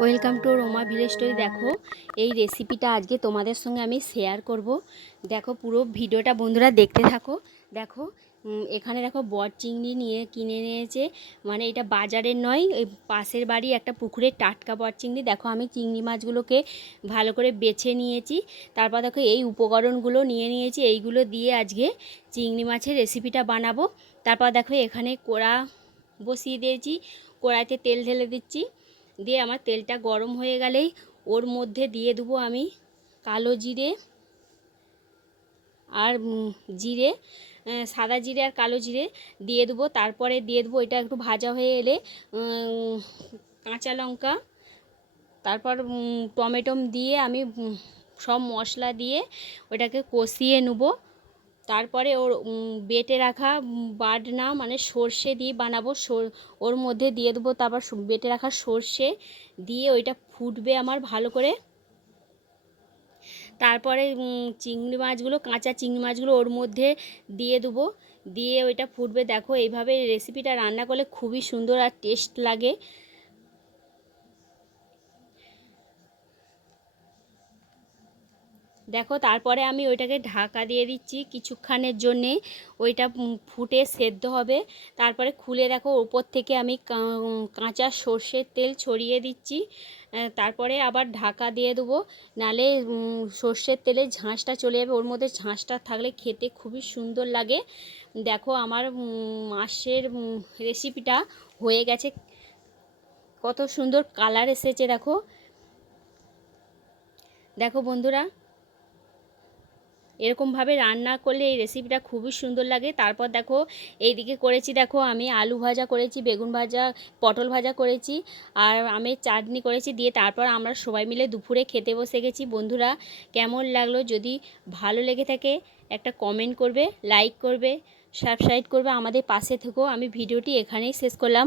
Welcome to Roma village story. দেখো, এই রেসিপিটা আজকে তোমাদের সঙ্গে আমি শেয়ার করব। দেখো, পুরো ভিডিওটা বন্ধুরা দেখতে থাকো। দেখো এখানে দেখো বট চিংড়ি নিয়ে কিনে নিয়েছে। মানে এটা বাজারের নয়, ওই পাশের বাড়ি একটা পুকুরের টাটকা বট চিংড়ি। দেখো, আমি চিংড়ি মাছগুলোকে ভালো করে বেছে নিয়েছি। তারপর দেখো, এই উপকরণগুলো নিয়ে নিয়েছি। এইগুলো দিয়ে আজকে চিংড়ি মাছের রেসিপিটা বানাবো। তারপর দেখো, এখানে কোড়া বসিয়ে দিয়েছি। কড়াইতে তেল ঢেলে দিচ্ছি। দিয়ে আমার তেলটা গরম হয়ে গেলেই ওর মধ্যে দিয়ে দেবো আমি কালো জিরে আর জিরে সাদা জিরে আর কালো জিরে দিয়ে দেবো। তারপরে দিয়ে দেবো এটা একটু ভাজা হয়ে এলে কাঁচা লঙ্কা, তারপর টমেটো দিয়ে আমি সব মশলা দিয়ে ওটাকে কষিয়ে নেব। তারপরে ওর বেটে রাখা বাটনা মানে সর্ষে দিয়ে বানাবো ওর মধ্যে দিয়ে দেবো তারপর বেটে রাখা সর্ষে দিয়ে ওইটা ফুটবে আমার ভালো করে। তারপরে চিংড়ি মাছগুলো, কাঁচা চিংড়ি মাছগুলো ওর মধ্যে দিয়ে দেবো, দিয়ে ওইটা ফুটবে। দেখো এইভাবে রেসিপিটা রান্না করলে খুবই সুন্দর আর টেস্ট লাগে। দেখো, তারপরে আমি ওইটাকে ঢাকা দিয়ে দিচ্ছি কিছুক্ষণের জন্যে। ওইটা ফুটে সেদ্ধ হবে। তারপরে খুলে দেখো, ওপর থেকে আমি কাঁচা সর্ষের তেল ছড়িয়ে দিচ্ছি। তারপরে আবার ঢাকা দিয়ে দেবো। নালে সর্ষের তেলের ঝাঁসটা চলে যাবে। ওর মধ্যে ঝাঁসটা থাকলে খেতে খুবই সুন্দর লাগে। দেখো, আমার মাসের রেসিপিটা হয়ে গেছে। কত সুন্দর কালার এসেছে, দেখো। দেখো বন্ধুরা এরকমভাবে রান্না করলে এই রেসিপিটা খুবই সুন্দর লাগে। তারপর দেখো, এইদিকে করেছি দেখো, আমি আলু ভাজা করেছি, বেগুন ভাজা, পটল ভাজা করেছি, আর আমি চাটনি করেছি দিয়ে তারপর আমরা সবাই মিলে দুপুরে খেতে বসে গেছি। বন্ধুরা, কেমন লাগল? যদি ভালো লেগে থাকে, একটা কমেন্ট করবে লাইক করবে সাবস্ক্রাইব করবে আমাদের পাশে থেকেও। আমি ভিডিওটি এখানেই শেষ করলাম।